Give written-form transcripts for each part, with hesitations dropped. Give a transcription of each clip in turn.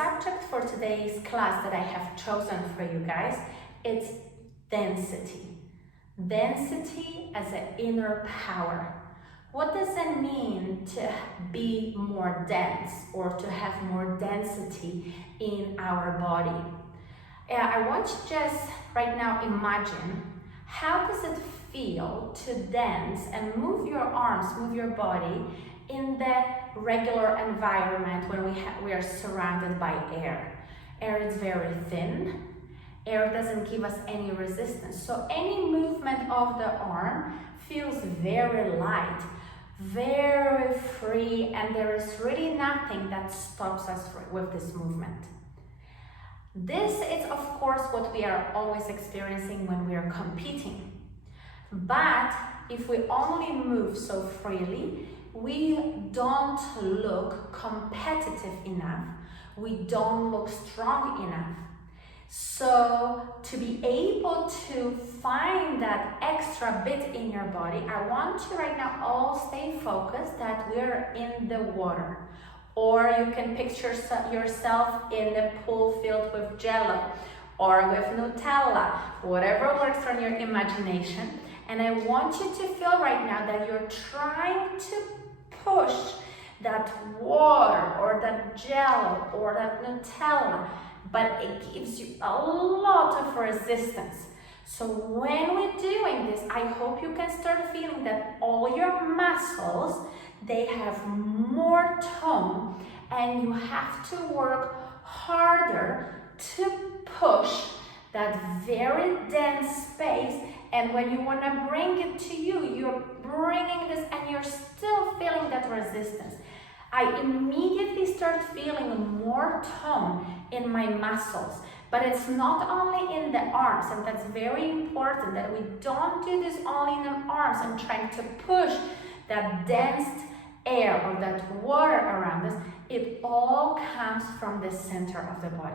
subject for today's class that I have chosen for you guys, it's density. Density as an inner power. What does it mean to be more dense or to have more density in our body? I want you just right now imagine, how does it feel to dance and move your arms, move your body in the regular environment when we are surrounded by air. Air is very thin. Air doesn't give us any resistance. So any movement of the arm feels very light, very free, and there is really nothing that stops us with this movement. This is, of course, what we are always experiencing when we are competing. But if we only move so freely, we don't look competitive enough. We don't look strong enough. So to be able to find that extra bit in your body, I want you right now all stay focused that we're in the water. Or you can picture yourself in a pool filled with Jello or with Nutella, whatever works on your imagination. And I want you to feel right now that you're trying to push that water or that Jello or that Nutella, but it gives you a lot of resistance. So when we're doing this, I hope you can start feeling that all your muscles, they have more tone, and you have to work harder to push that very dense space. And when you want to bring it to you, you're bringing this and you're still feeling that resistance. I immediately start feeling more tone in my muscles. But it's not only in the arms, and that's very important that we don't do this only in the arms and trying to push that dense air or that water around us. It all comes from the center of the body.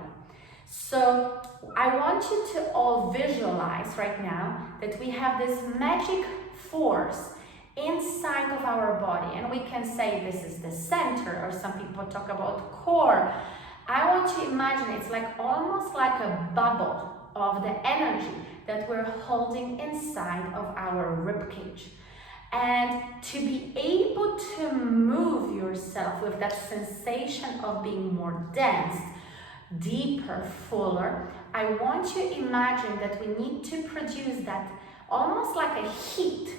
So I want you to all visualize right now that we have this magic force inside of our body, and we can say this is the center, or some people talk about core. I want you to imagine it's like almost like a bubble of the energy that we're holding inside of our ribcage. And to be able to move yourself with that sensation of being more dense, deeper, fuller, I want you to imagine that we need to produce that almost like a heat,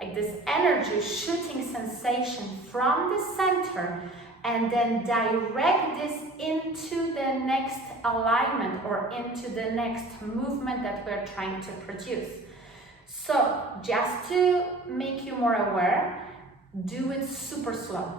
like this energy shooting sensation from the center, and then direct this into the next alignment or into the next movement that we're trying to produce. So just to make you more aware, do it super slow.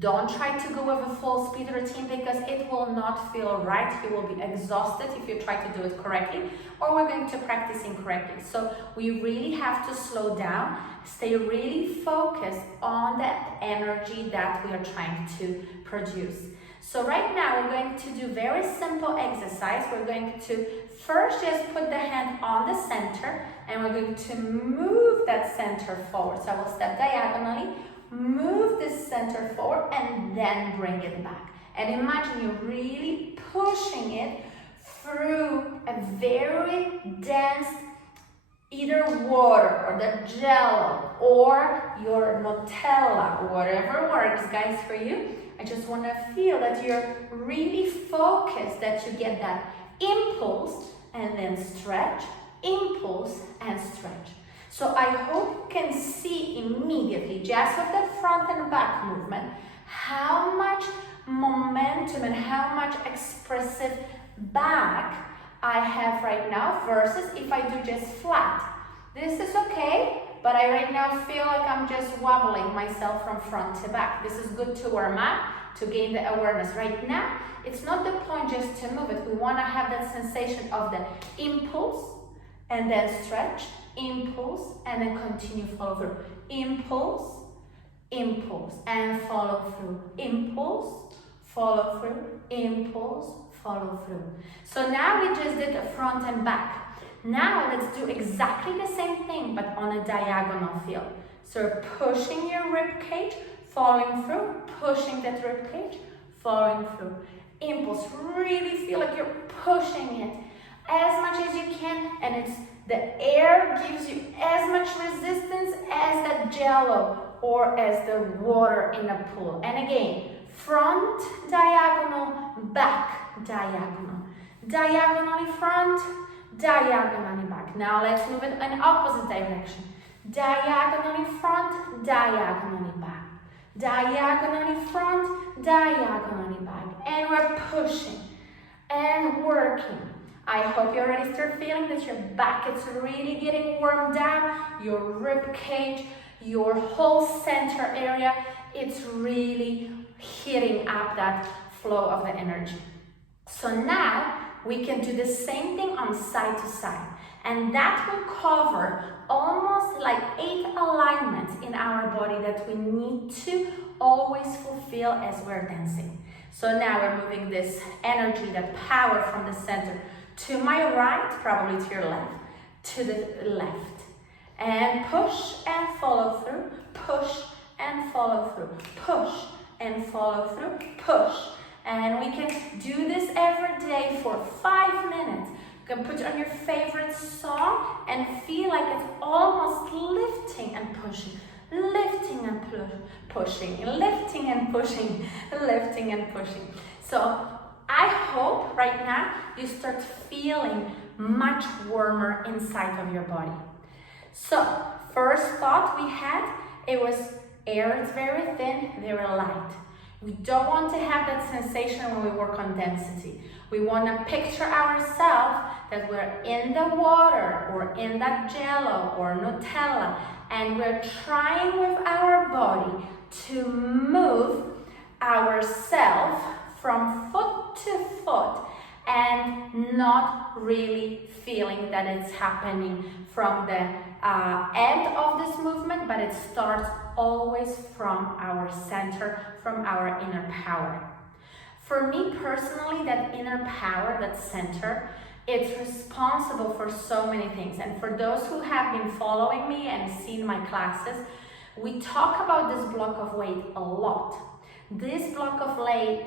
Don't try to go with a full speed routine because it will not feel right. You will be exhausted if you try to do it correctly, or we're going to practice incorrectly. So we really have to slow down, stay really focused on that energy that we are trying to produce. So right now we're going to do very simple exercise. We're going to first just put the hand on the center, and we're going to move that center forward. So I will step diagonally, move this center forward, and then bring it back. And imagine you're really pushing it through a very dense, either water or the Jello or your Nutella, whatever works, guys, for you. I just want to feel that you're really focused, that you get that impulse and then stretch, impulse and stretch. So I hope you can see immediately, just with the front and back movement, how much momentum and how much expressive back I have right now versus if I do just flat. This is okay, but I right now feel like I'm just wobbling myself from front to back. This is good to warm up, to gain the awareness. Right now, it's not the point just to move it. We want to have that sensation of the impulse and then stretch, impulse, and then continue follow through. Impulse, impulse, and follow through. Impulse, follow through, impulse, follow through. So now we just did the front and back. Now let's do exactly the same thing, but on a diagonal field. So pushing your rib cage, following through, pushing that rib cage, following through. impulse. Really feel like you're pushing it as much as you can, and it's the air gives you as much resistance as that jello or as the water in a pool. And again, front diagonal, back diagonal. Diagonally front, diagonally back. Now let's move it in opposite direction. Diagonally front, diagonally back. Diagonally front, diagonally back. And we're pushing and working. I hope you already start feeling that your back is really getting warmed up, your rib cage, your whole center area, it's really heating up that flow of the energy. So now we can do the same thing on side to side, and that will cover almost like 8 alignments in our body that we need to always fulfill as we're dancing. So now we're moving this energy, that power from the center to my right, probably to your left, to the left. And push and follow through, push and follow through, push and follow through, push. And we can do this every day for 5 minutes. You can put on your favorite song and feel like it's almost lifting and pushing, lifting and pushing, lifting and pushing, lifting and pushing. So I hope right now you start feeling much warmer inside of your body. So first thought we had, it was air is very thin, very light. We don't want to have that sensation when we work on density. We want to picture ourselves that we're in the water or in that jello or Nutella, and we're trying with our body to move ourselves from foot to foot and not really feeling that it's happening from the end of this movement, but it starts always from our center, from our inner power. For me personally, that inner power, that center, it's responsible for so many things. And for those who have been following me and seen my classes, we talk about this block of weight a lot. This block of weight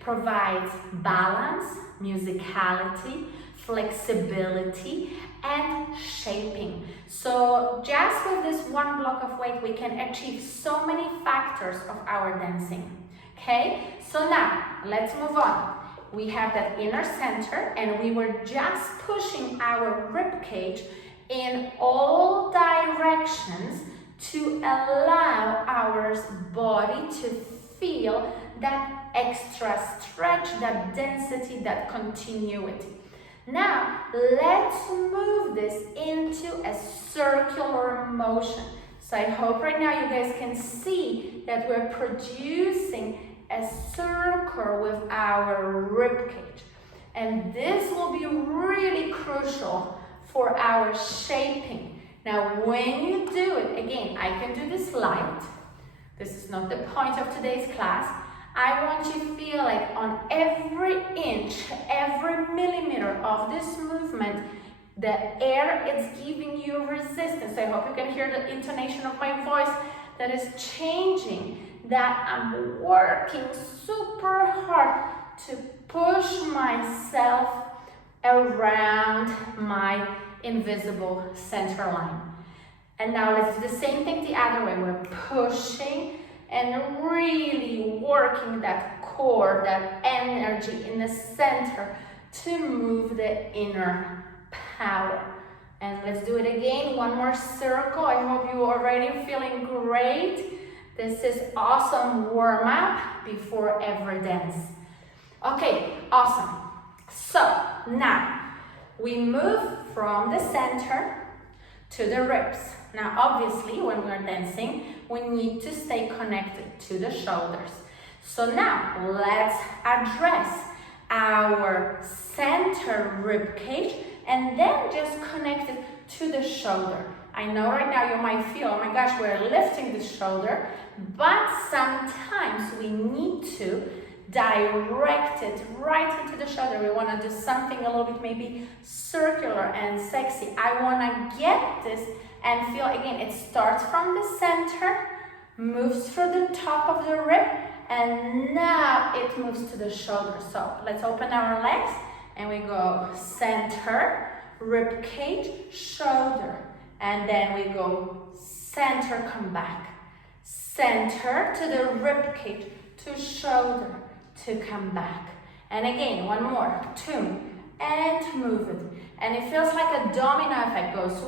provides balance, musicality, flexibility, and shaping. So just with this one block of weight, we can achieve so many factors of our dancing. Okay, so now let's move on. We have that inner center, and we were just pushing our rib cage in all directions to allow our body to feel that extra stretch, that density, that continuity. Now, let's move this into a circular motion. So I hope right now you guys can see that we're producing a circle with our rib cage. And this will be really crucial for our shaping. Now, when you do it, again, I can do this light. This is not the point of today's class. I want you to feel like on every inch, every millimeter of this movement, the air is giving you resistance. I hope you can hear the intonation of my voice that is changing, that I'm working super hard to push myself around my invisible center line. And now let's do the same thing the other way. We're pushing and really working that core, that energy in the center to move the inner power. And let's do it again. One more circle. I hope you're already feeling great. This is awesome warm up before every dance. Okay, awesome. So now we move from the center to the ribs. Now, obviously, when we're dancing, we need to stay connected to the shoulders. So now, let's address our center rib cage and then just connect it to the shoulder. I know right now you might feel, oh my gosh, we're lifting the shoulder, but sometimes we need to direct it right into the shoulder. We want to do something a little bit maybe circular and sexy. I want to get this and feel, again, it starts from the center, moves through the top of the rib, and now it moves to the shoulder. So let's open our legs and we go center, rib cage, shoulder, and then we go center, come back, center to the rib cage, to shoulder, to come back. And again, one more, 2, and move it. And it feels like a domino effect. Goes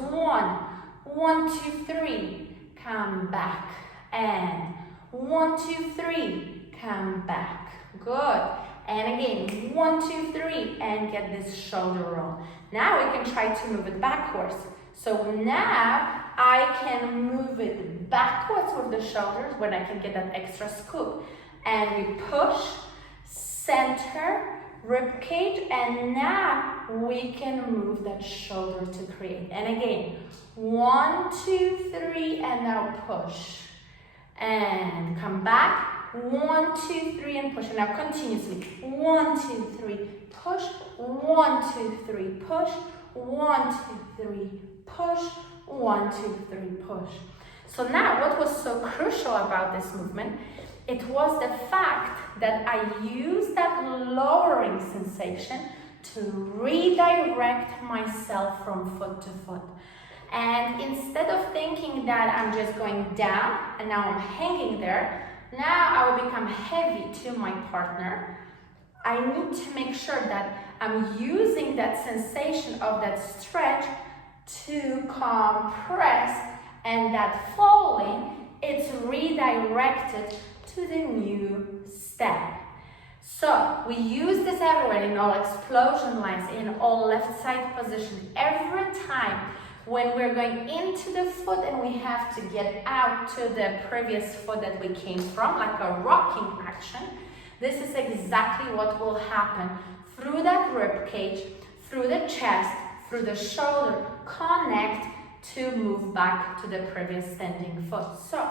1, 2, 3, come back, and 1, 2, 3, come back. Good. And again, 1, 2, 3, and get this shoulder roll. Now we can try to move it backwards. So now I can move it backwards with the shoulders when I can get that extra scoop. And we push, center, rib cage, and now we can move that shoulder to create. And again, 1, 2, 3, and now push. And come back. 1, 2, 3, and push. And now continuously. 1, 2, 3, push. 1, 2, 3, push. 1, 2, 3, push. 1, 2, 3, push. So now what was so crucial about this movement, it was the fact that I used that lowering sensation to redirect myself from foot to foot. And instead of thinking that I'm just going down and now I'm hanging there, now I will become heavy to my partner. I need to make sure that I'm using that sensation of that stretch to compress, and that falling, it's redirected to the new step. So we use this everywhere, in all explosion lines, in all left side position. Every time when we're going into the foot and we have to get out to the previous foot that we came from, like a rocking action, this is exactly what will happen. Through that rib cage, through the chest, through the shoulder, connect to move back to the previous standing foot. So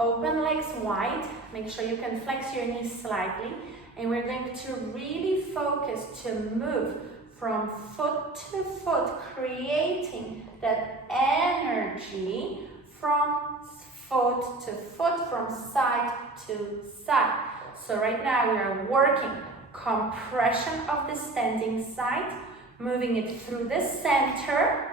open legs wide, make sure you can flex your knees slightly, and we're going to really focus to move from foot to foot, creating that energy from foot to foot, from side to side. So right now we are working compression of the standing side, moving it through the center.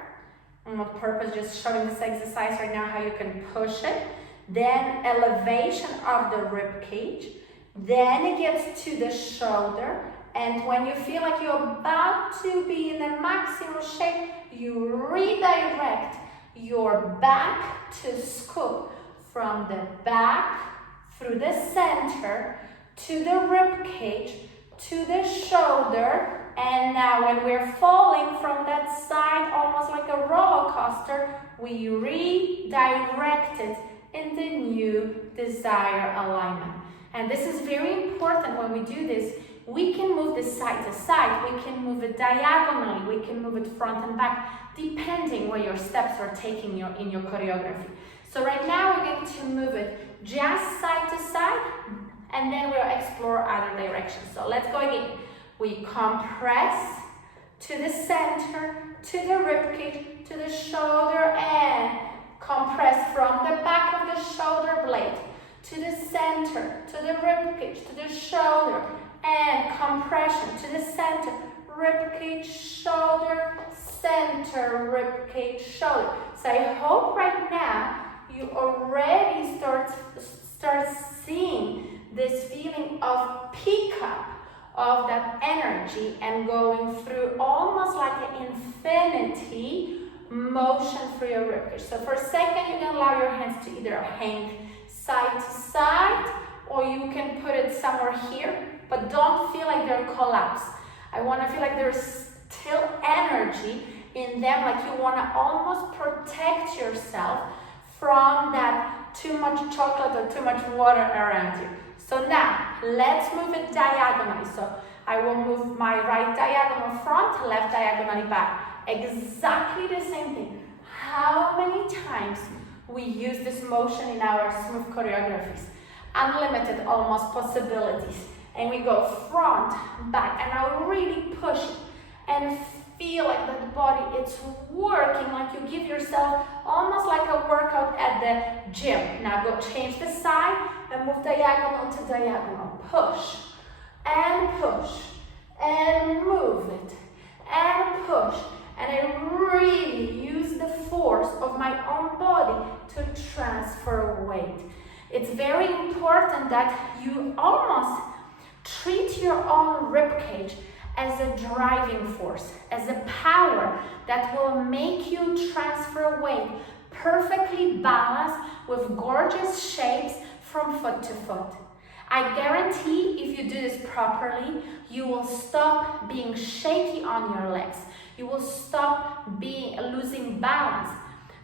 On what purpose? Just showing this exercise right now how you can push it. Then elevation of the rib cage. Then it gets to the shoulder. And when you feel like you're about to be in a maximal shape, you redirect your back to scoop from the back through the center to the rib cage to the shoulder. And now when we're falling from that side, almost like a roller coaster, we redirect it in the new desired alignment. And this is very important. When we do this, we can move this side to side, we can move it diagonally, we can move it front and back, depending where your steps are taking you in your choreography. So right now we're going to move it just side to side, and then we'll explore other directions. So let's go again. We compress to the center, to the ribcage, to the shoulder, and compress from the back of the shoulder blade to the center, to the ribcage, to the shoulder, and compression to the center, ribcage, shoulder, center, ribcage, shoulder. So I hope right now you already start seeing this feeling of pick up of that energy and going through almost like an infinity motion through your ribcage. So for a second you can allow your hands to either hang side to side, or you can put it somewhere here, but don't feel like they're collapsed. I want to feel like there's still energy in them, like you want to almost protect yourself from that too much chocolate or too much water around you. So now, let's move it diagonally. So I will move my right diagonal front, left diagonally back. Exactly the same thing. How many times we use this motion in our smooth choreographies? Unlimited almost possibilities. And we go front, back, and I'll really push it and feel like that body, it's working, like you give yourself almost like a workout at the gym. Now go change the side, and move diagonal to diagonal. Push and push and move it and push. And I really use the force of my own body to transfer weight. It's very important that you almost treat your own ribcage as a driving force, as a power that will make you transfer weight perfectly balanced with gorgeous shapes from foot to foot. I guarantee if you do this properly, you will stop being shaky on your legs. You will stop losing balance.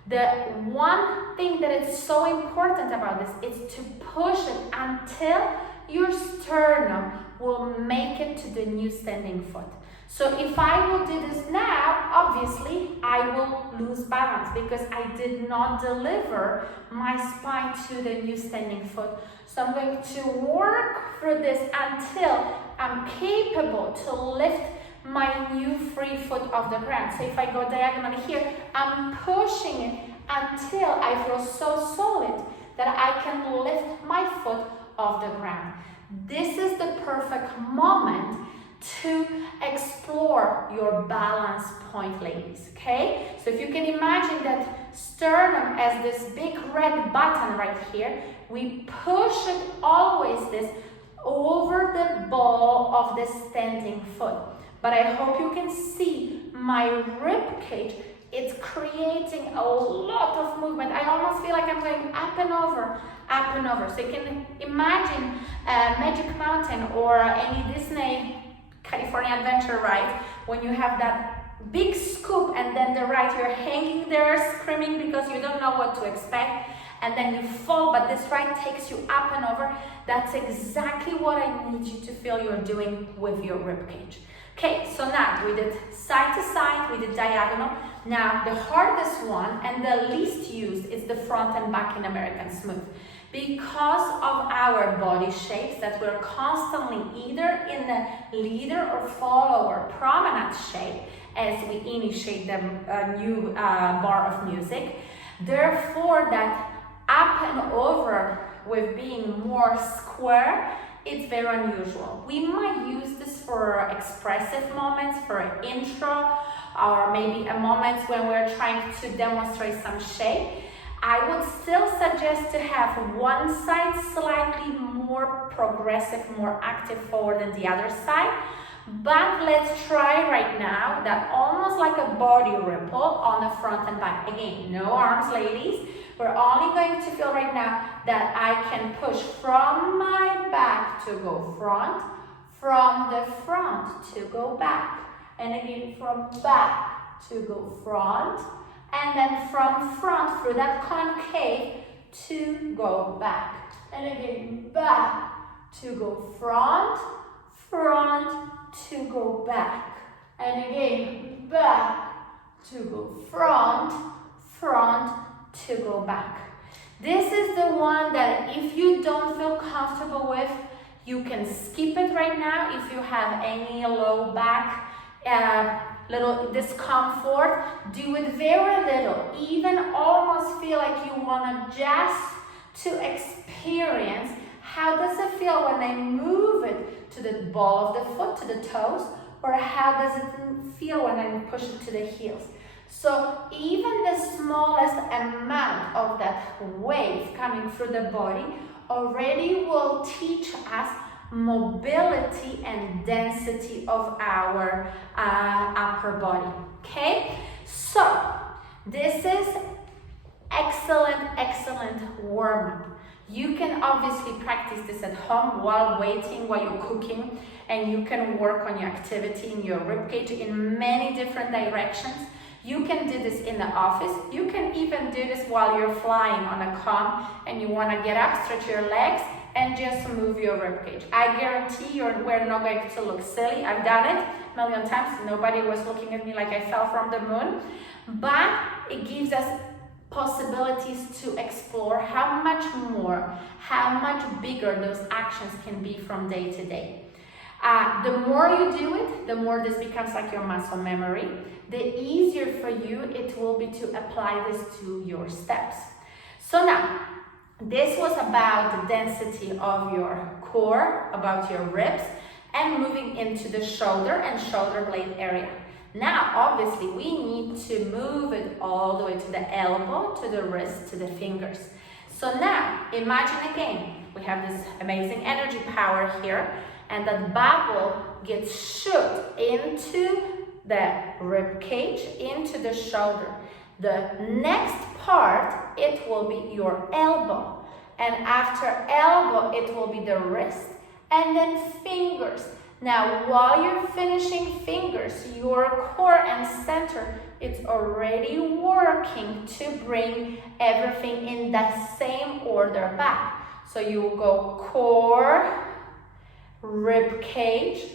The one thing that is so important about this is to push it until your sternum will make it to the new standing foot. So if I will do this now, obviously I will lose balance because I did not deliver my spine to the new standing foot. So I'm going to work through this until I'm capable to lift my new free foot off the ground. So if I go diagonally here, I'm pushing it until I feel so solid that I can lift my foot off the ground. This is the perfect moment to explore your balance point, ladies, okay? So if you can imagine that sternum as this big red button right here, we push it always this over the ball of the standing foot. But I hope you can see my rib cage. It's creating a lot of movement. I almost feel like I'm going up and over, up and over. So you can imagine Magic Mountain or any Disney California Adventure ride when you have that big scoop and then the ride, you're hanging there screaming because you don't know what to expect, and then you fall, but this ride takes you up and over. That's exactly what I need you to feel you're doing with your rib cage. Okay, so now we did side to side, we did diagonal. Now the hardest one and the least used is the front and back in American Smooth. Because of our body shapes that we're constantly either in the leader or follower promenade shape as we initiate the new bar of music. Therefore, that up and over with being more square, it's very unusual. We might use this for expressive moments, for an intro, or maybe a moment when we're trying to demonstrate some shape. I would still suggest to have one side slightly more progressive, more active forward than the other side. But let's try right now that almost like a body ripple on the front and back. Again, no arms, ladies. We're only going to feel right now that I can push from my back to go front, from the front to go back, and again from back to go front, and then from front through that concave to go back, and again back to go front, front to go back, and again back to go front, front to go back. This is the one that if you don't feel comfortable with, you can skip it right now. If you have any low back, little discomfort, do it very little. Even almost feel like you want to just to experience how does it feel when I move it to the ball of the foot, to the toes, or how does it feel when I push it to the heels. So even the smallest amount of that wave coming through the body already will teach us mobility and density of our upper body. Okay, so this is excellent warm-up. You can obviously practice this at home while waiting, while you're cooking, and you can work on your activity in your ribcage in many different directions. You can do this in the office. You can even do this while you're flying on a com and you want to get up, stretch your legs, and just move your ribcage. I guarantee we're not going to look silly. I've done it a million times. Nobody was looking at me like I fell from the moon. But it gives us possibilities to explore how much more, how much bigger those actions can be from day to day. The more you do it, the more this becomes like your muscle memory. The easier for you it will be to apply this to your steps. So now, This was about the density of your core, about your ribs, and moving into the shoulder and shoulder blade area. Now, obviously, we need to move it all the way to the elbow, to the wrist, to the fingers. So now, imagine again, we have this amazing energy power here, and that bubble gets shoot into the rib cage, into the shoulder. The next part, it will be your elbow, and after elbow, it will be the wrist, and then fingers. Now, while you're finishing fingers, your core and center, it's already working to bring everything in that same order back. So you will go core, rib cage,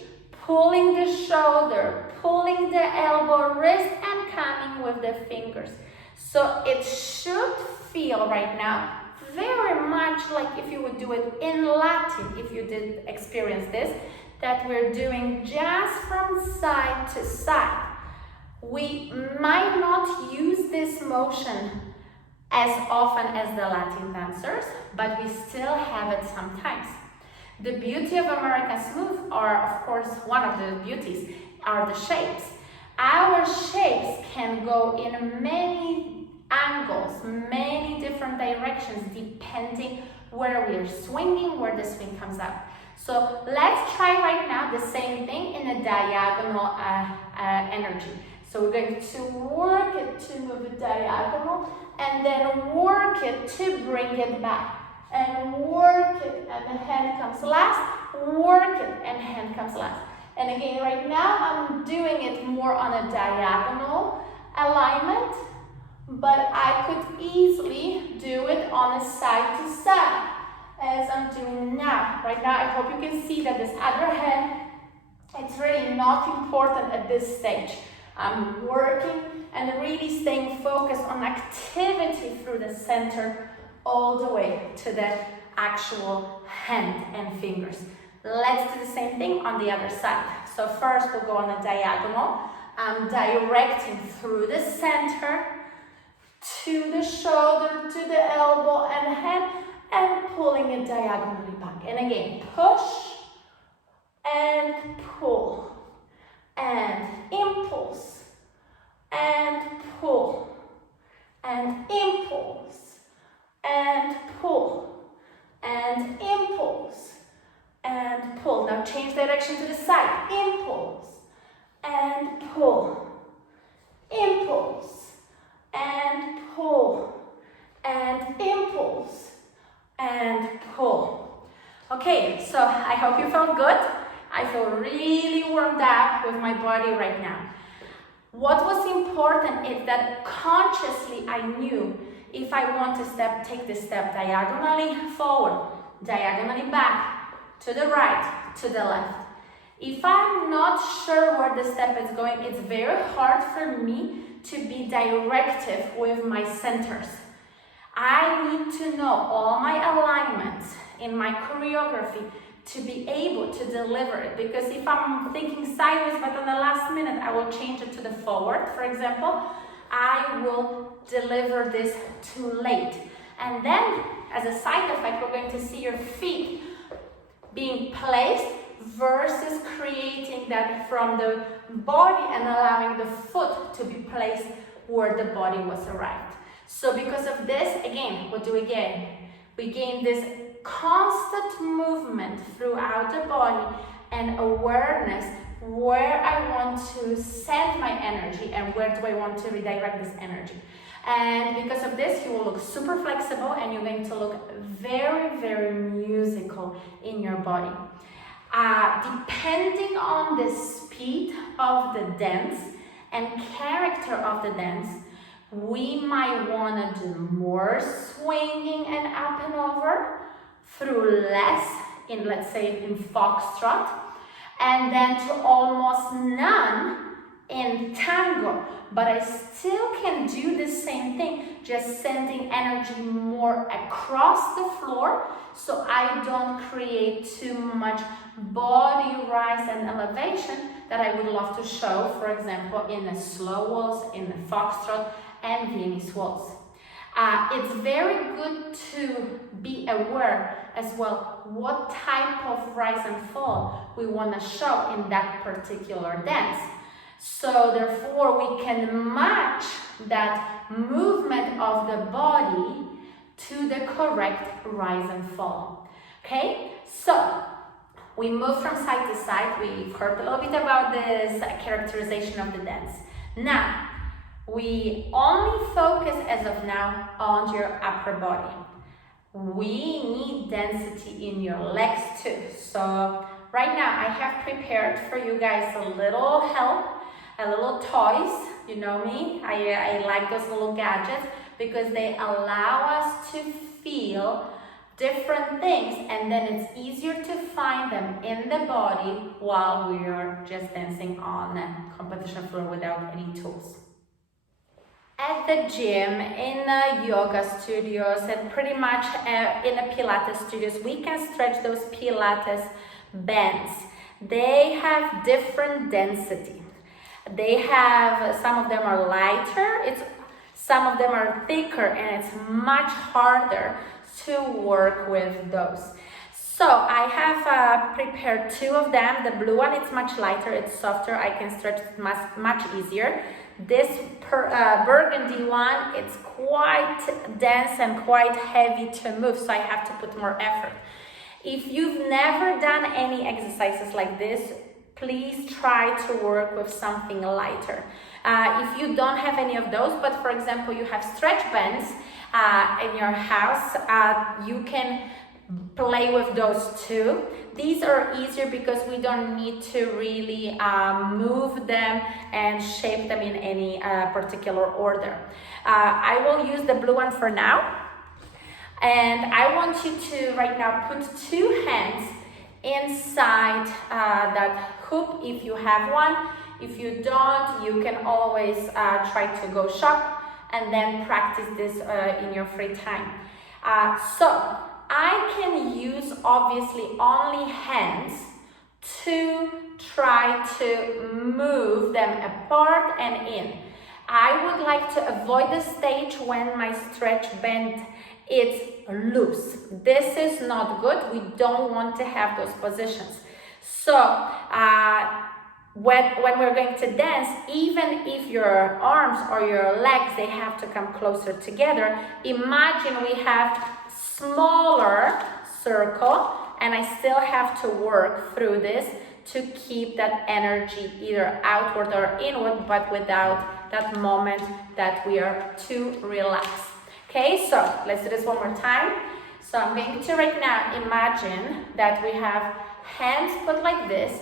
pulling the shoulder, pulling the elbow, wrist, and coming with the fingers. So it should feel right now very much like if you would do it in Latin, if you did experience this, that we're doing just from side to side. We might not use this motion as often as the Latin dancers, but we still have it sometimes. The beauty of American Smooth are, of course, one of the beauties are the shapes. Our shapes can go in many angles, many different directions, depending where we're swinging, where the swing comes out. So let's try right now the same thing in a diagonal energy. So we're going to work it to move it diagonal, and then work it to bring it back. And work it, and the hand comes last, work it, and hand comes last. And again, right now, I'm doing it more on a diagonal alignment, but I could easily do it on a side to side, as I'm doing now. Right now, I hope you can see that this other hand, it's really not important at this stage. I'm working and really staying focused on activity through the center all the way to the actual hand and fingers. Let's do the same thing on the other side. So first we'll go on a diagonal. I'm directing through the center to the shoulder, to the elbow and hand, and pulling it diagonally back. And again, push and pull and impulse and pull and impulse and pull and impulse and pull. Now change direction to the side. Impulse and pull, impulse and pull and impulse and pull. Okay, so I hope you felt good. I feel really warmed up with my body right now. What was important is that consciously I knew if I want to take this step diagonally forward, diagonally back, to the right, to the left. If I'm not sure where the step is going, it's very hard for me to be directive with my centers. I need to know all my alignments in my choreography to be able to deliver it, because if I'm thinking sideways but on the last minute I will change it to the forward, for example, I will deliver this too late. And then as a side effect, we're going to see your feet being placed versus creating that from the body and allowing the foot to be placed where the body was arrived. So because of this, again, what do we gain? We gain this constant movement throughout the body and awareness where I want to send my energy and where do I want to redirect this energy. And because of this, you will look super flexible and you're going to look very, very musical in your body. Depending on the speed of the dance and character of the dance, we might want to do more swinging and up and over through less in, let's say, in foxtrot, and then to almost none in tango. But I still can do the same thing, just sending energy more across the floor so I don't create too much body rise and elevation that I would love to show, for example, in the slow waltz, in the foxtrot, and Viennese waltz. It's very good to be aware as well what type of rise and fall we want to show in that particular dance. So therefore we can match that movement of the body to the correct rise and fall. Okay, so we move from side to side. We've heard a little bit about this characterization of the dance. Now, we only focus as of now on your upper body. We need density in your legs too. So right now I have prepared for you guys a little help, a little toys. You know me, I like those little gadgets because they allow us to feel different things, and then it's easier to find them in the body while we are just dancing on a competition floor without any tools. At the gym, in yoga studios, and pretty much in a Pilates studios, we can stretch those Pilates bands. They have different density. They have, some of them are lighter, some of them are thicker, and it's much harder to work with those. So I have prepared two of them. The blue one, it's much lighter, it's softer, I can stretch it much easier. This burgundy one, it's quite dense and quite heavy to move, so I have to put more effort. If you've never done any exercises like this, please try to work with something lighter. If you don't have any of those, but for example, you have stretch bands in your house, you can play with those too. These are easier because we don't need to really move them and shape them in any particular order. I will use the blue one for now. And I want you to right now put two hands inside that hoop if you have one. If you don't, you can always try to go shop and then practice this in your free time. So I can use obviously only hands to try to move them apart and in. I would like to avoid the stage when my stretch band is loose. This is not good. We don't want to have those positions. So when we're going to dance, even if your arms or your legs, they have to come closer together. Imagine we have smaller circle and I still have to work through this to keep that energy either outward or inward, but without that moment that we are too relaxed. Okay, so let's do this one more time. So I'm going to right now imagine that we have hands put like this,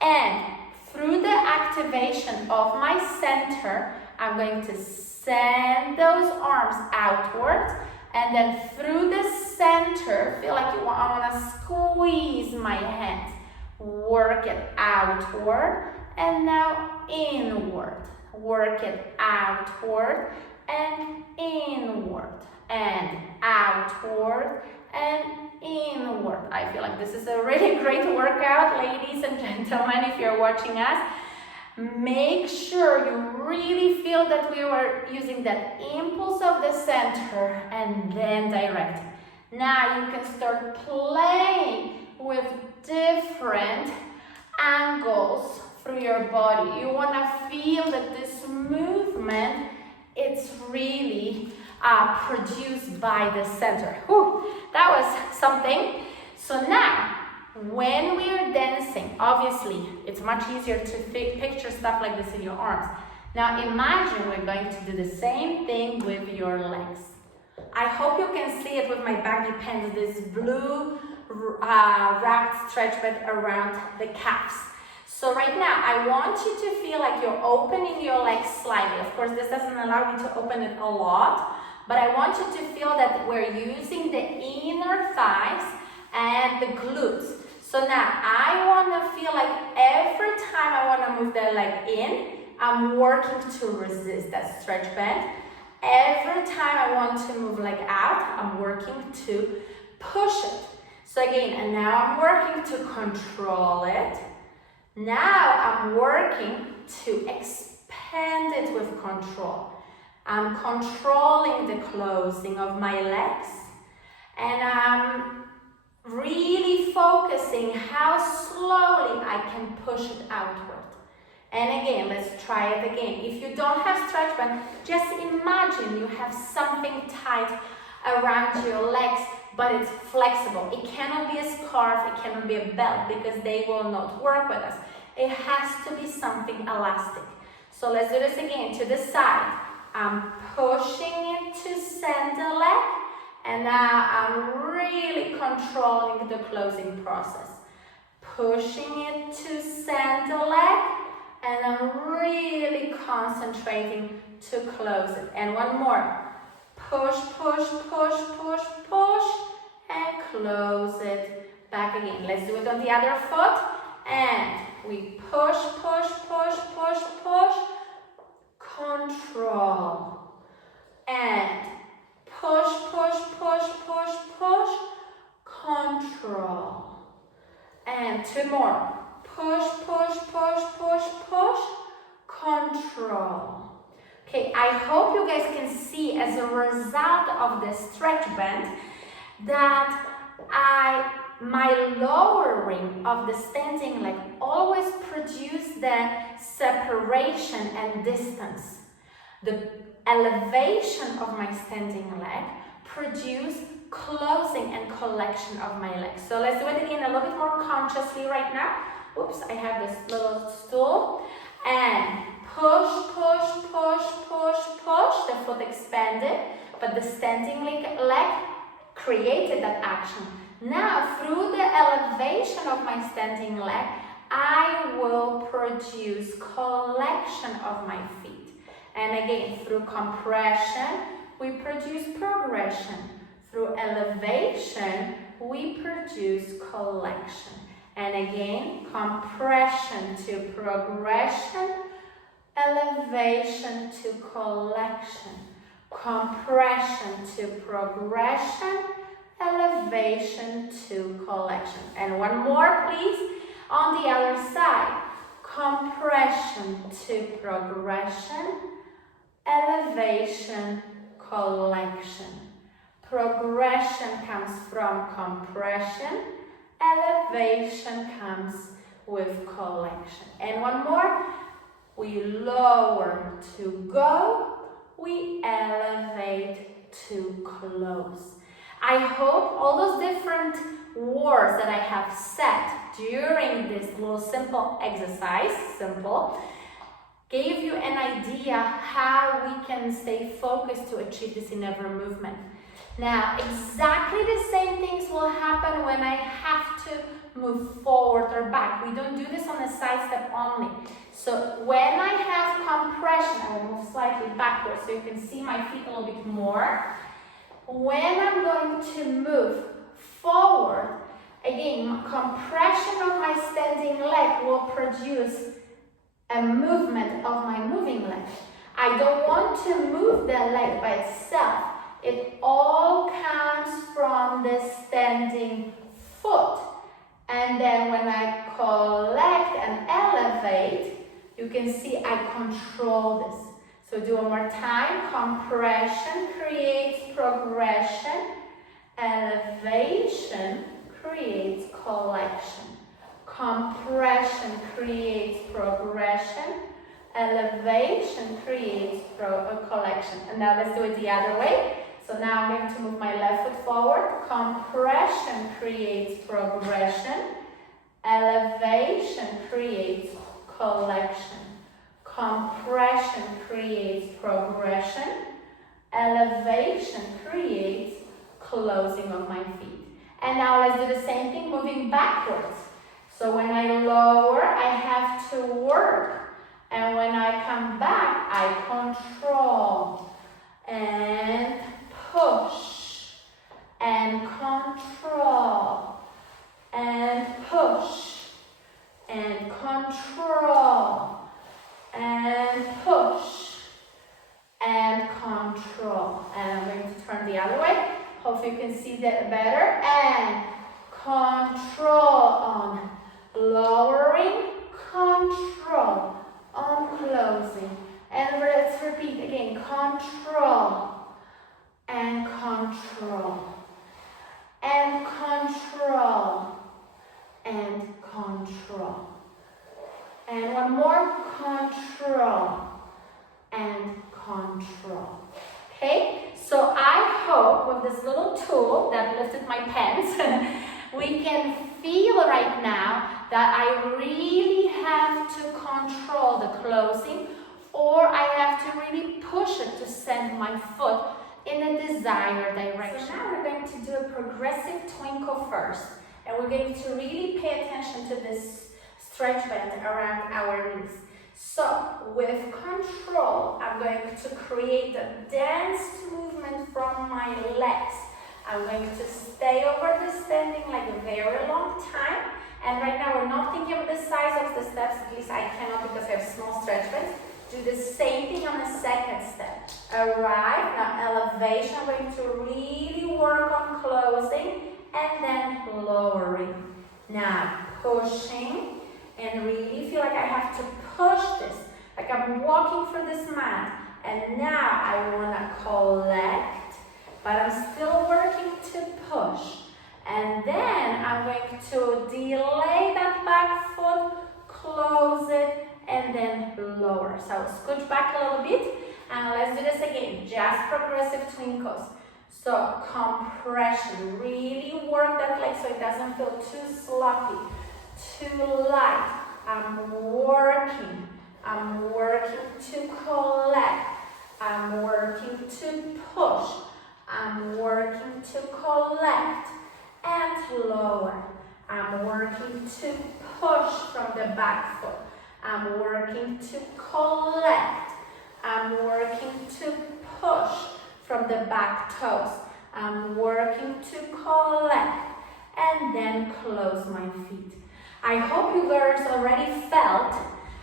and through the activation of my center, I'm going to send those arms outward, and then through the center, feel like I want to squeeze my hands. Work it outward, and now inward. Work it outward and inward, and outward and inward. I feel like this is a really great workout, ladies and gentlemen, if you're watching us. Make sure you really feel that we were using that impulse of the center and then directing. Now you can start playing with different angles through your body. You want to feel that this movement, it's really produced by the center. Whew, that was something. So now, when we are dancing, obviously, it's much easier to picture stuff like this in your arms. Now imagine we're going to do the same thing with your legs. I hope you can see it with my baggy pants, this blue wrapped stretch band around the calves. So right now, I want you to feel like you're opening your legs slightly. Of course, this doesn't allow me to open it a lot, but I want you to feel that we're using the inner thighs and the glutes. So now, I want to feel like every time I want to move the leg in, I'm working to resist that stretch band. Every time I want to move leg out, I'm working to push it. So again, and now I'm working to control it. Now I'm working to expand it with control. I'm controlling the closing of my legs, and I'm really focusing how slowly I can push it outward. And again, let's try it again. If you don't have stretch band, just imagine you have something tight around your legs, but it's flexible. It cannot be a scarf, it cannot be a belt, because they will not work with us. It has to be something elastic. So let's do this again, to the side. I'm pushing it to send the leg, and now I'm really controlling the closing process. Pushing it to send the leg, and I'm really concentrating to close it. And one more. Push, push, push, push, push, and close it back again. Let's do it on the other foot. And we push, push, push, push, push, control. And push, push, push, push, push, control. And two more. Push, push, push, push, push, control. Okay, I hope you guys can see as a result of the stretch band that my lowering of the standing leg always produce the separation and distance. The elevation of my standing leg produce closing and collection of my legs. So let's do it again a little bit more consciously right now. Oops, I have this little stool. And push, push, push, push, push. The foot expanded, but the standing leg created that action. Now, through the elevation of my standing leg, I will produce collection of my feet. And again, through compression, we produce progression. Through elevation, we produce collection. And again, compression to progression, elevation to collection, compression to progression, elevation to collection. And one more, please, on the other side. Compression to progression, elevation, collection. Progression comes from compression, elevation comes with collection. And one more. We lower to go, we elevate to close. I hope all those different words that I have said during this little simple exercise, gave you an idea how we can stay focused to achieve this in every movement. Now, exactly the same things will happen when I have to move forward or back. We don't do this on a side step only. So when I have compression, I will move slightly backwards so you can see my feet a little bit more. When I'm going to move forward, again, compression of my standing leg will produce a movement of my moving leg. I don't want to move the leg by itself. It all comes from the standing foot. And then when I collect and elevate, you can see I control this. So do one more time. Compression creates progression. Elevation creates collection. Compression creates progression. Elevation creates collection. And now let's do it the other way. So now I'm going to move my left foot forward. Compression creates progression. Elevation creates collection. Compression creates progression. Elevation creates closing of my feet. And now let's do the same thing, moving backwards. So when I lower, I have to work. And when I come back, I control. And push. And control. And push. And control. And push. And control. And I'm going to turn the other way. Hope you can see that better. And control on lowering, control on closing. And let's repeat repeat again, control, and control, and control, and control. And one more, control, and control. Okay, so I hope with this little tool that lifted my pants, we can feel right now that I really have to control the closing, or I have to really push it to send my foot in a desired direction. So now we're going to do a progressive twinkle first, and we're going to really pay attention to this stretch band around our knees. So with control, I'm going to create a danced movement from my legs. I'm going to stay over the standing like a very long time. And right now we're not thinking of the size of the steps, at least I cannot because I have small stretch bands. Do the same thing on the second step. Alright, now elevation, I'm going to really work on closing and then lowering. Now pushing and really feel like I have to push this, like I'm walking through this mat. And now I want to collect, but I'm still working to push. And then I'm going to delay that back foot, close it, and then lower. So scooch back a little bit, and let's do this again, just progressive twinkles. So compression, really work that leg so it doesn't feel too sloppy, too light. I'm working to collect, I'm working to push, I'm working to collect and lower. I'm working to push from the back foot. I'm working to collect. I'm working to push from the back toes. I'm working to collect and then close my feet. I hope you girls already felt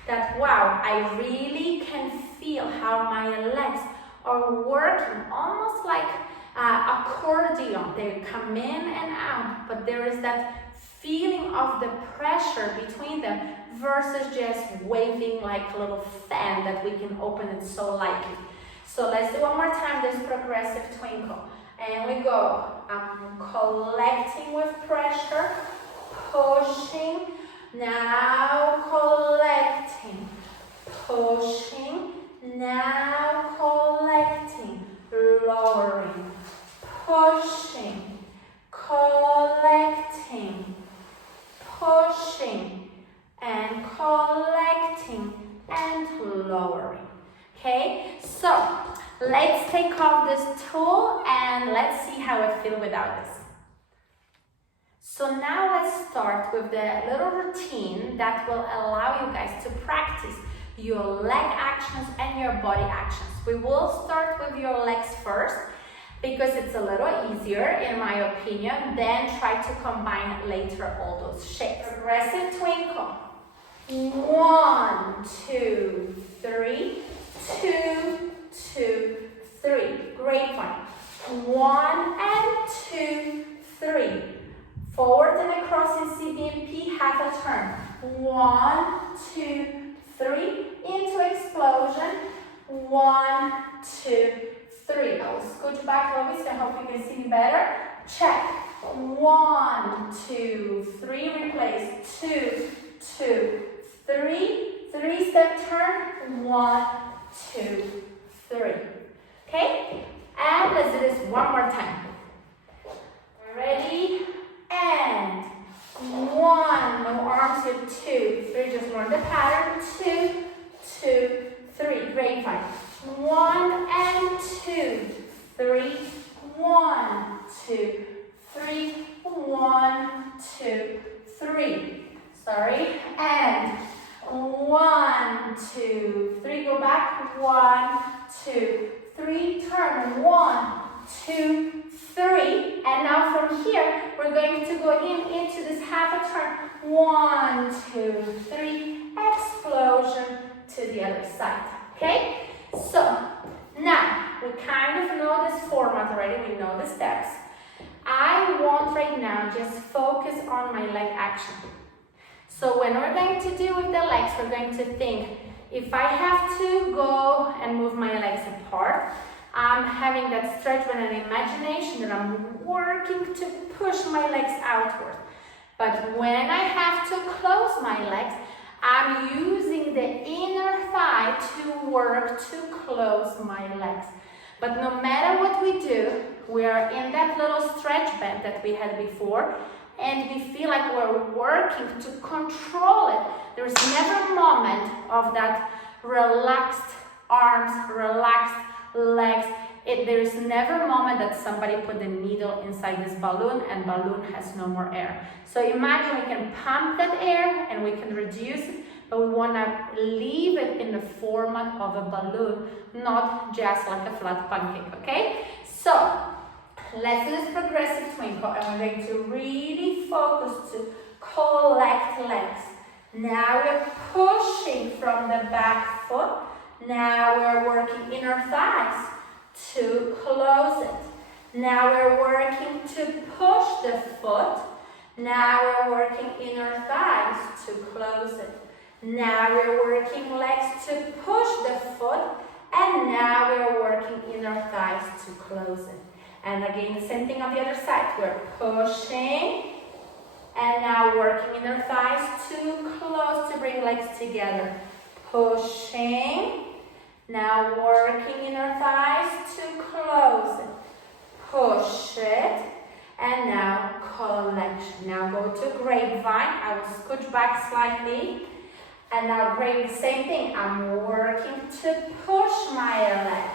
that, wow, I really can feel how my legs are working almost like accordion. They come in and out, but there is that feeling of the pressure between them versus just waving like a little fan that we can open it so lightly. So let's do one more time this progressive twinkle. And we go. I'm collecting with pressure, pushing, now collecting, pushing, now collecting, lowering, pushing, collecting, pushing, and collecting, and lowering. Okay, so let's take off this tool and let's see how I feel without this. So now let's start with the little routine that will allow you guys to practice your leg actions and your body actions. We will start with your legs first because it's a little easier in my opinion, then try to combine later all those shapes. Progressive twinkle. 1, 2, 3, 2, 2, 3. Great one. 1 and 2, 3. Forward and across in CBMP, half a turn. 1, 2, 3. Into explosion. 1, 2, 3. I will scooch back a little bit, so I hope you can see me better. Check. 1, 2, 3. Replace. 2, 2, 3. 3-step turn. 1, 2, 3. Okay? And let's do this one more time. Ready? And 1. No arms here. 2, 3. Just learn the pattern. 2, 2, 3. Great fight. 1 and 2, 3. 1, 2, 3. 1, 2, 3. Sorry. And 1, 2, 3. Go back. 1, 2, 3. Turn. 1, 2, 3. And now from here, we're going to go into this half a turn. 1, 2, 3. Explosion to the other side. Okay? So, now, we kind of know this format already. We know the steps. I want right now just focus on my leg action. So when we're going to do with the legs, we're going to think If I have to go and move my legs apart, I'm having that stretch with an imagination that I'm working to push my legs outward. But when I have to close my legs, I'm using the inner thigh to work to close my legs. But no matter what we do, we are in that little stretch band that we had before, and we feel like we're working to control it. There's never a moment of that relaxed arms, relaxed legs. There's never a moment that somebody put the needle inside this balloon and balloon has no more air. So imagine we can pump that air and we can reduce it, but we want to leave it in the format of a balloon, not just like a flat pancake, okay? So let's do this progressive twinkle, and we're going to really focus to collect legs. Now we're pushing from the back foot. Now we're working inner thighs to close it. Now we're working to push the foot. Now we're working inner thighs to close it. Now we're working legs to push the foot. And now we're working inner thighs to close it. And again, the same thing on the other side. We're pushing. And now working inner thighs to close to bring legs together. Pushing. Now working inner thighs to close it. Push it. And now collection. Now go to grapevine. I will scooch back slightly. And now the same thing. I'm working to push my leg.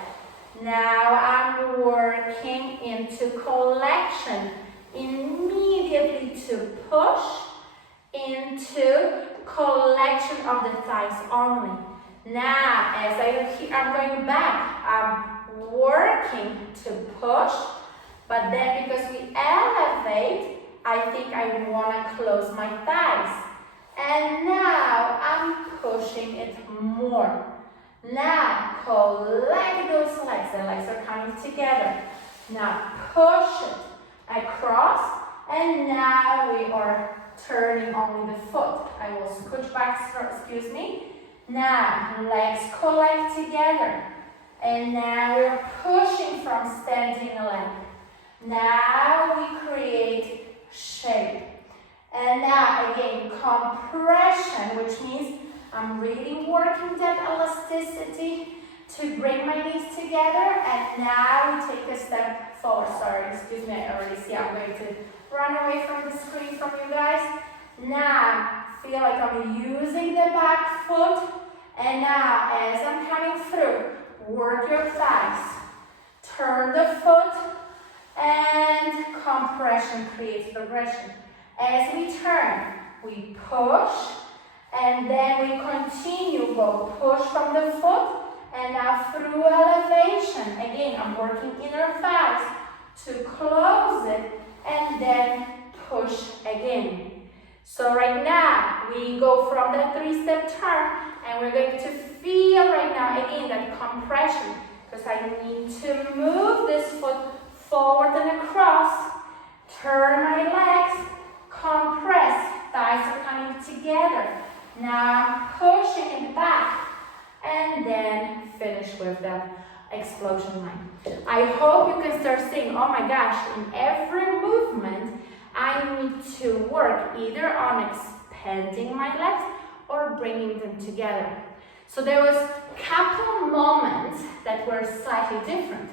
Now I'm working into collection. Immediately to push into collection of the thighs only. Now, as I'm going back, I'm working to push, but then because we elevate, I think I want to close my thighs. And now I'm pushing it more. Now, collect those legs. The legs are coming together. Now, push it across, and now we are turning only the foot. I will scooch back, excuse me. Now, legs collect together. And now we're pushing from standing leg. Now we create shape. And now again, compression, which means I'm really working that elasticity to bring my knees together. And now we take a step forward. Sorry, excuse me, I already see I'm going to run away from the screen from you guys. Now, feel like I'm using the back foot. And now, as I'm coming through, work your thighs. Turn the foot, and compression creates progression. As we turn, we push, and then we continue, go push from the foot, and now through elevation. Again, I'm working inner thighs to close it, and then push again. So right now, we go from that 3-step turn, and we're going to feel right now, again, that compression, because I need to move this foot forward and across, turn my legs, compress, thighs are coming together. Now I'm pushing it back, and then finish with that explosion line. I hope you can start seeing, oh my gosh, in every movement, I need to work either on expanding my legs or bringing them together. So there was a couple moments that were slightly different.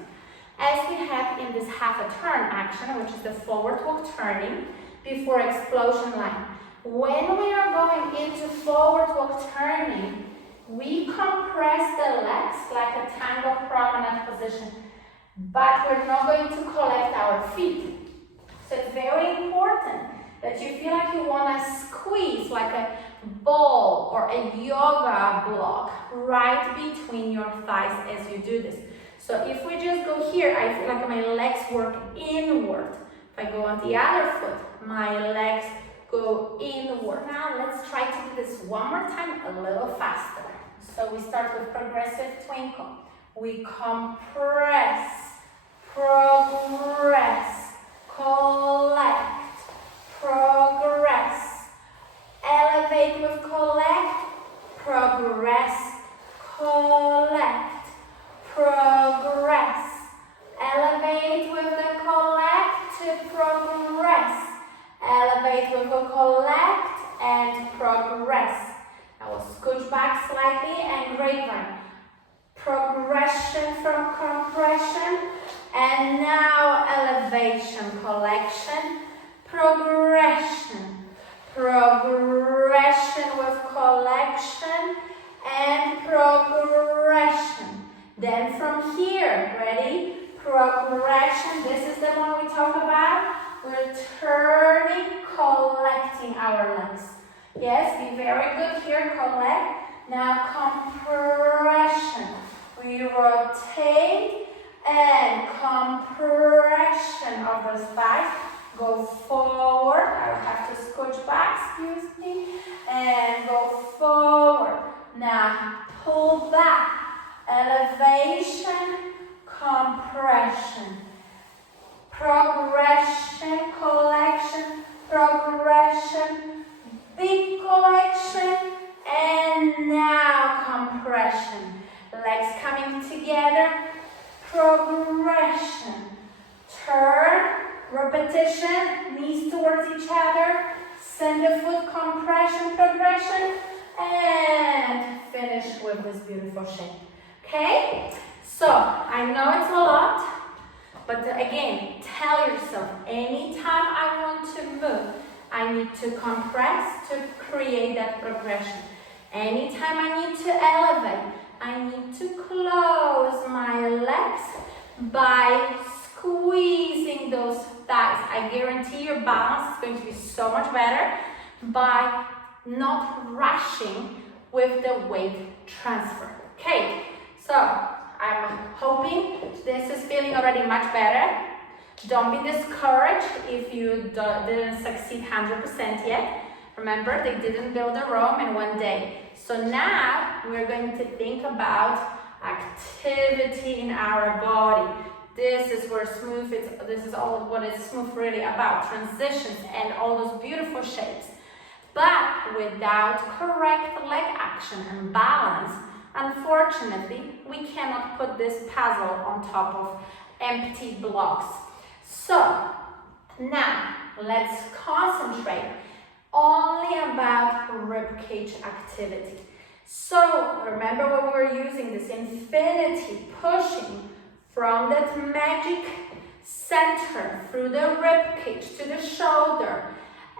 As we had in this half a turn action, which is the forward walk turning before explosion line. When we are going into forward walk turning, we compress the legs like a tango promenade position, but we're not going to collect our feet. So it's very important that you feel like you want to squeeze like a ball or a yoga block right between your thighs as you do this. So if we just go here, I feel like my legs work inward. If I go on the other foot, my legs go inward. Now let's try to do this one more time a little faster. So we start with progressive twinkle. We compress, progress, collect, progress, elevate with collect, progress, collect, progress. Elevate with the collect to progress. Elevate with the collect and progress. I will scooch back slightly and grapevine. Progression from compression. And now elevation, collection, progression. Progression with collection and progression. Then from here, ready? Progression, this is the one we talk about. We're turning, collecting our legs. Yes, be very good here, collect. Now compression. We rotate and compression of the thighs. Go forward. I will have to scooch back, excuse me. And go forward. Now pull back. Elevation, compression. Progression, collection, progression. Big collection. And now compression. Legs coming together. Progression. Turn. Repetition, knees towards each other, send the foot compression, progression, and finish with this beautiful shape. Okay? So, I know it's a lot, but again, tell yourself, anytime I want to move, I need to compress to create that progression. Anytime I need to elevate, I need to close my legs by squeezing those thighs. I guarantee your balance is going to be so much better by not rushing with the weight transfer. Okay, so I'm hoping this is feeling already much better. Don't be discouraged if you didn't succeed 100% yet. Remember, they didn't build a Rome in one day. So now we're going to think about activity in our body. This is where smooth is, this is all what it's smooth really about, transitions and all those beautiful shapes. But without correct leg action and balance, unfortunately, we cannot put this puzzle on top of empty blocks. So now let's concentrate only about ribcage activity. So remember what we were using, this infinity, pushing from that magic center through the ribcage to the shoulder,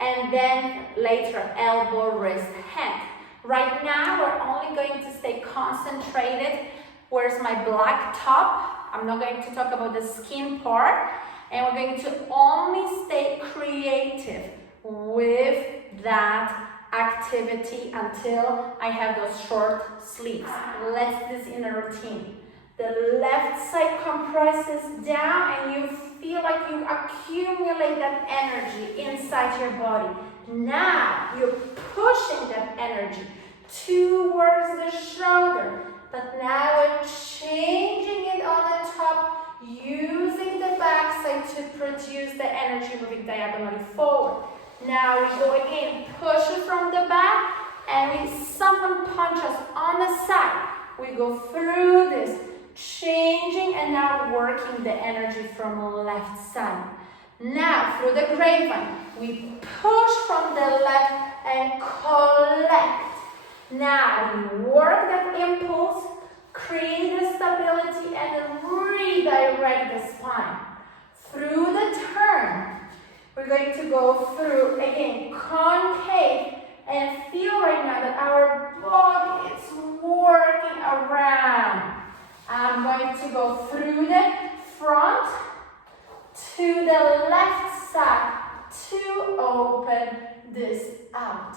and then later elbow, wrist, hand. Right now we're only going to stay concentrated. Where's my black top? I'm not going to talk about the skin part, and we're going to only stay creative with that activity until I have those short sleeves. Let's do this in a routine. The left side compresses down and you feel like you accumulate that energy inside your body. Now you're pushing that energy towards the shoulder, but now we're changing it on the top, using the back side to produce the energy moving diagonally forward. Now we go again, push it from the back, and someone punch us on the side. We go through this, changing and now working the energy from the left side. Now through the grapevine, we push from the left and collect. Now we work that impulse, create the stability and redirect the spine. Through the turn, we're going to go through again concave and feel right now that our body is working around. I'm going to go through the front to the left side to open this out.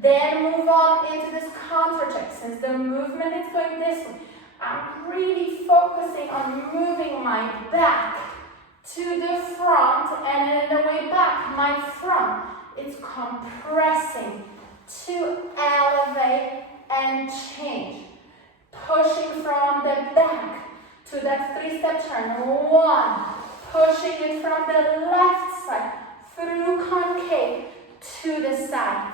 Then move on into this counter check. Since the movement is going this way, I'm really focusing on moving my back to the front, and in the way back, my front is compressing to elevate and change. Pushing from the back to that three-step turn. One, pushing it from the left side through concave to the side.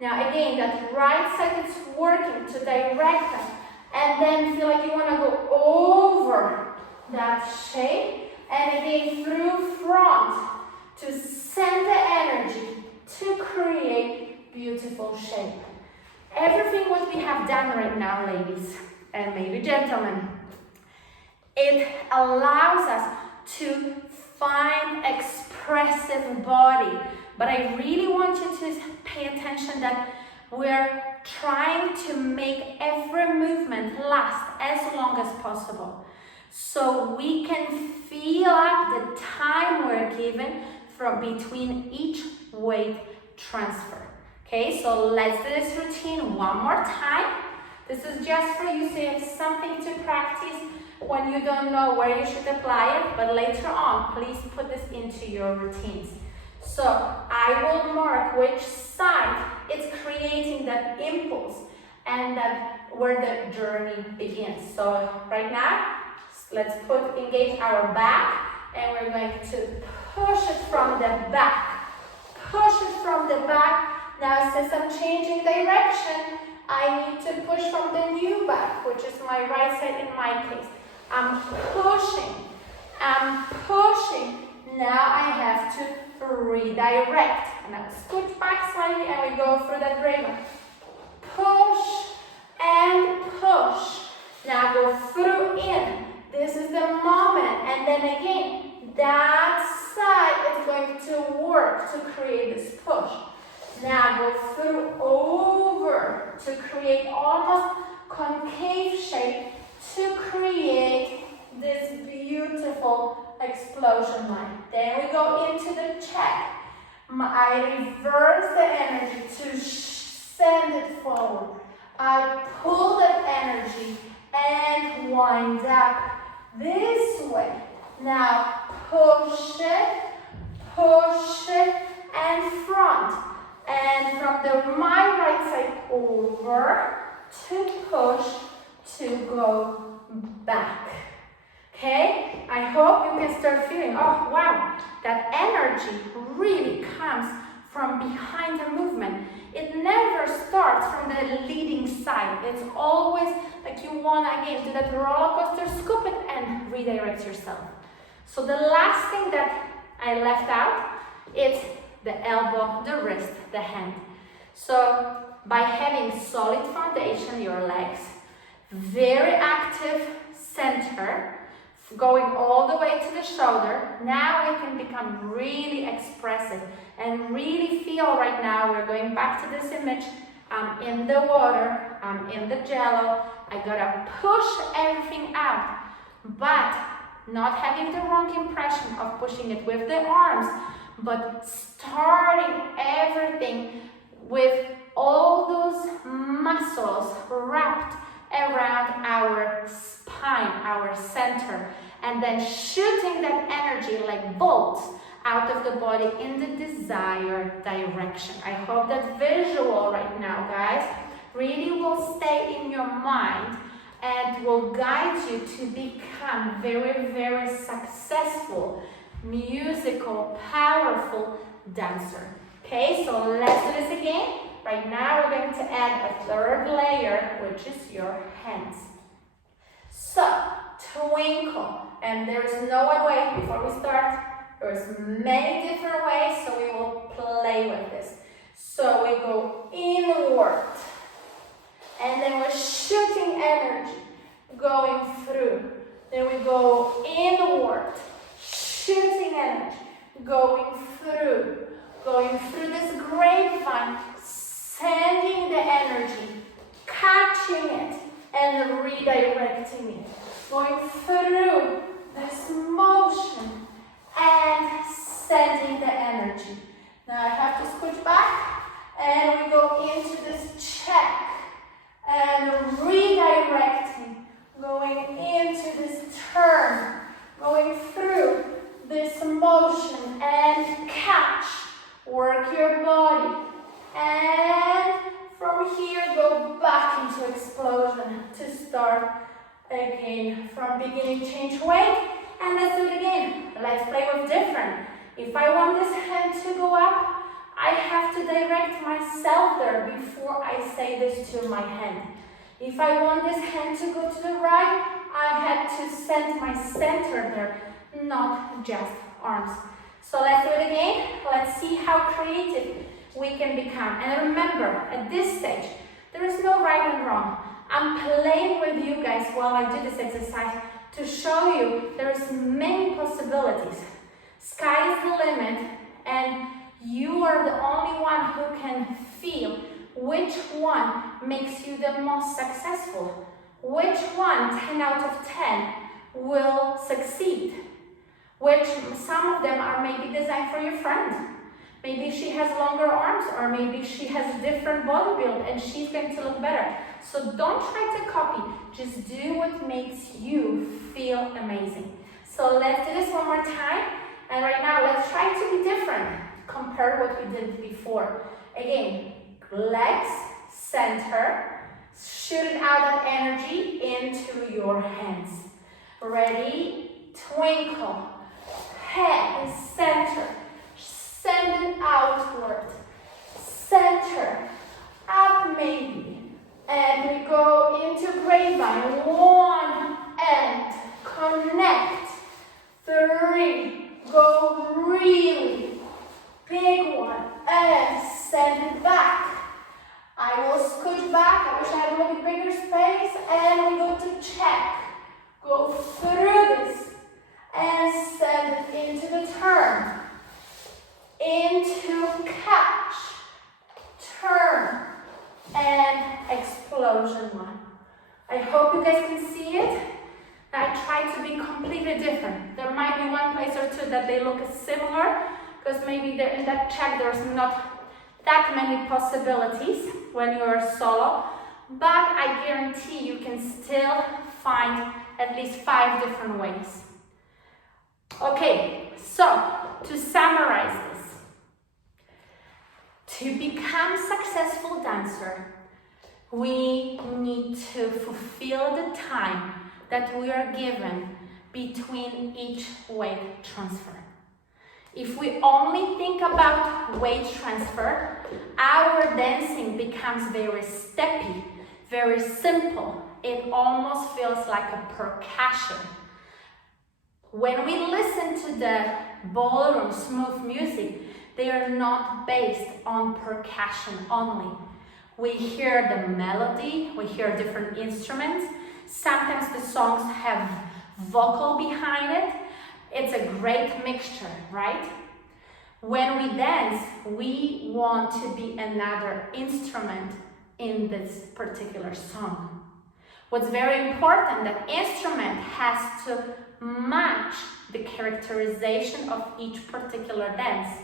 Now again, that right side is working to direct us. And then feel like you want to go over that shape. And again, through front to send the energy to create beautiful shape. Everything what we have done right now, ladies, and maybe gentlemen, it allows us to find expressive body. But I really want you to pay attention that we're trying to make every movement last as long as possible. So we can feel up the time we're given from between each weight transfer. Okay, so let's do this routine one more time. This is just for you, so you have something to practice when you don't know where you should apply it, but later on, please put this into your routines. So I will mark which side it's creating that impulse and that where the journey begins. So right now, let's engage our back, and we're going to push it from the back. Push it from the back. Now since I'm changing direction, I need to push from the new back, which is my right side in my case. I'm pushing. Now I have to redirect. And I'll scoot back slightly and we go through that Raven. Push and push. Now go through in. This is the moment. And then again, that side is going to work to create this push. Now go through over to create almost concave shape to create this beautiful explosion line. Then we go into the check. I reverse the energy to send it forward. I pull that energy and wind up this way. Now push it, and front. And from my right side over to push to go back. Okay? I hope you can start feeling, oh wow, that energy really comes from behind the movement. It never starts from the leading side. It's always like you want to, again, do that roller coaster, scoop it and redirect yourself. So the last thing that I left out is the elbow, the wrist, the hand. So by having solid foundation, your legs, very active center, going all the way to the shoulder, now we can become really expressive and really feel right now, we're going back to this image, I'm in the water, I'm in the jello, I gotta push everything out, but not having the wrong impression of pushing it with the arms, but starting everything with all those muscles wrapped around our spine, our center, and then shooting that energy like bolts out of the body in the desired direction. I hope that visual right now, guys, really will stay in your mind and will guide you to become very, very successful, musical, powerful dancer. Okay, so let's do this again. Right now we're going to add a third layer, which is your hands. So, twinkle. And there's no one way before we start. There's many different ways, so we will play with this. So we go inward. And then we're shooting energy, going through. Then we go inward, shooting energy, going through this grapevine, sending the energy, catching it, and redirecting it. Going through this motion and sending the energy. Now I have to switch back, and we go into this check and redirecting, going into this turn, going through this motion and catch, work your body, and from here go back into explosion to start again from beginning, change weight, and let's do it again. Let's play with different. If I want this hand to go up, I have to direct myself there before I say this to my hand. If I want this hand to go to the right, I had to send my center there, not just arms. So let's do it again. Let's see how creative we can become. And remember, at this stage, there is no right and wrong. I'm playing with you guys while I do this exercise to show you there's many possibilities. Sky is the limit, and you are the only one who can feel which one makes you the most successful. Which one, 10 out of 10, will succeed. Which some of them are maybe designed for your friend. Maybe she has longer arms, or maybe she has a different body build and she's going to look better. So don't try to copy, just do what makes you feel amazing. So let's do this one more time. And right now, let's try to be different. Compare what we did before. Again, legs, center, shooting out that energy into your hands. Ready? Twinkle. Head in center. Send it outward. Center. Up maybe. And we go into grapevine. 1 and connect. 3. Go really big one. And send it back. I will scooch back. I wish I had a little bit bigger space. And we go to check. Go through this. And send it into the turn. Into catch. Turn. And explosion one. I hope you guys can see it. I try to be completely different. There might be one place or two that they look similar, because maybe there in that check there's not that many possibilities when you're solo, but I guarantee you can still find at least 5 different ways. Okay, so to summarize this, to become a successful dancer, we need to fulfill the time that we are given between each weight transfer. If we only think about weight transfer, our dancing becomes very steppy, very simple. It almost feels like a percussion. When we listen to the ballroom smooth music, they are not based on percussion only. We hear the melody, we hear different instruments. Sometimes the songs have vocal behind it. It's a great mixture, right? When we dance, we want to be another instrument in this particular song. What's very important, that instrument has to match the characterization of each particular dance.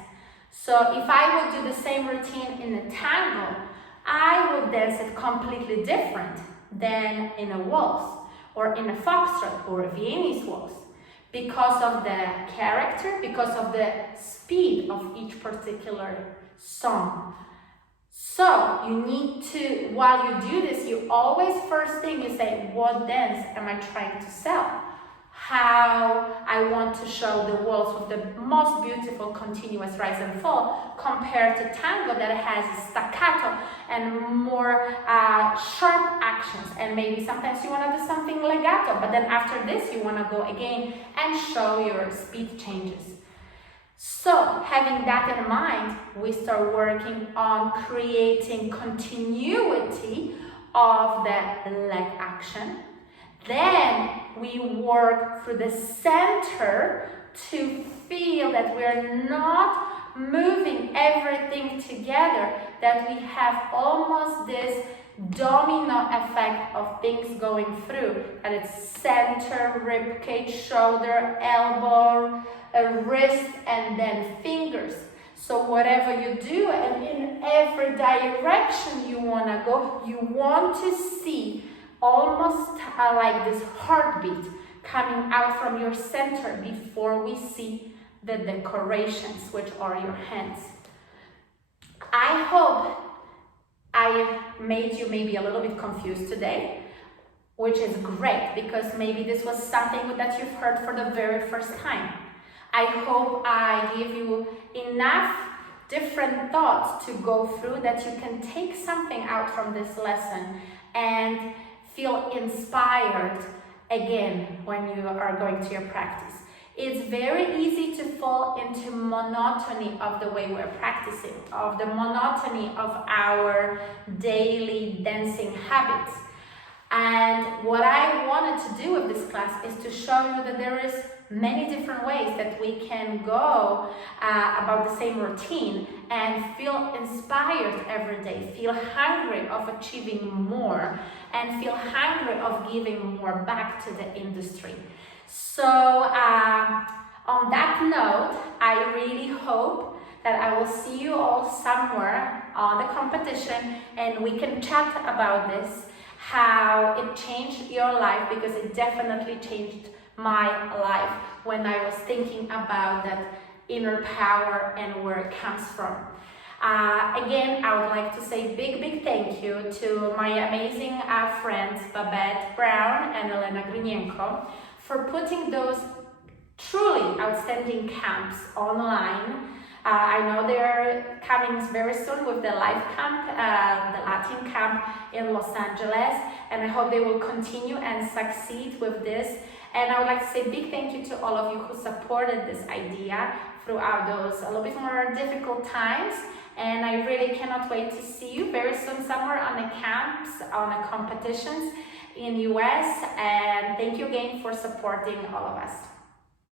So if I would do the same routine in a tango, I would dance it completely different than in a waltz, or in a foxtrot, or a Viennese waltz, because of the character, because of the speed of each particular song. So you need to, while you do this, you always first thing you say, what dance am I trying to sell? How I want to show the waltz with the most beautiful continuous rise and fall, compared to tango that has staccato and more sharp actions, and maybe sometimes you want to do something legato, but then after this you want to go again and show your speed changes. So having that in mind, we start working on creating continuity of the leg action. Then we work through the center to feel that we're not moving everything together, that we have almost this domino effect of things going through, that it's center, ribcage, shoulder, elbow, wrist, and then fingers. So whatever you do, and in every direction you want to go, you want to see almost like this heartbeat coming out from your center before we see the decorations, which are your hands. I hope I made you maybe a little bit confused today, which is great, because maybe this was something that you've heard for the very first time. I hope I give you enough different thoughts to go through that you can take something out from this lesson and feel inspired again when you are going to your practice. It's very easy to fall into monotony of the way we're practicing, of the monotony of our daily dancing habits. And what I wanted to do with this class is to show you that there is many different ways that we can go about the same routine and feel inspired every day, feel hungry of achieving more, and feel hungry of giving more back to the industry. So on that note, I really hope that I will see you all somewhere on the competition and we can chat about this, how it changed your life, because it definitely changed my life when I was thinking about that inner power and where it comes from. Again, I would like to say big thank you to my amazing friends Babette Brown and Elena Grinenko for putting those truly outstanding camps online. I know they're coming very soon with the live camp, the Latin camp in Los Angeles, and I hope they will continue and succeed with this. And I would like to say big thank you to all of you who supported this idea throughout those a little bit more difficult times. And I really cannot wait to see you very soon somewhere on the camps, on the competitions in US. And thank you again for supporting all of us.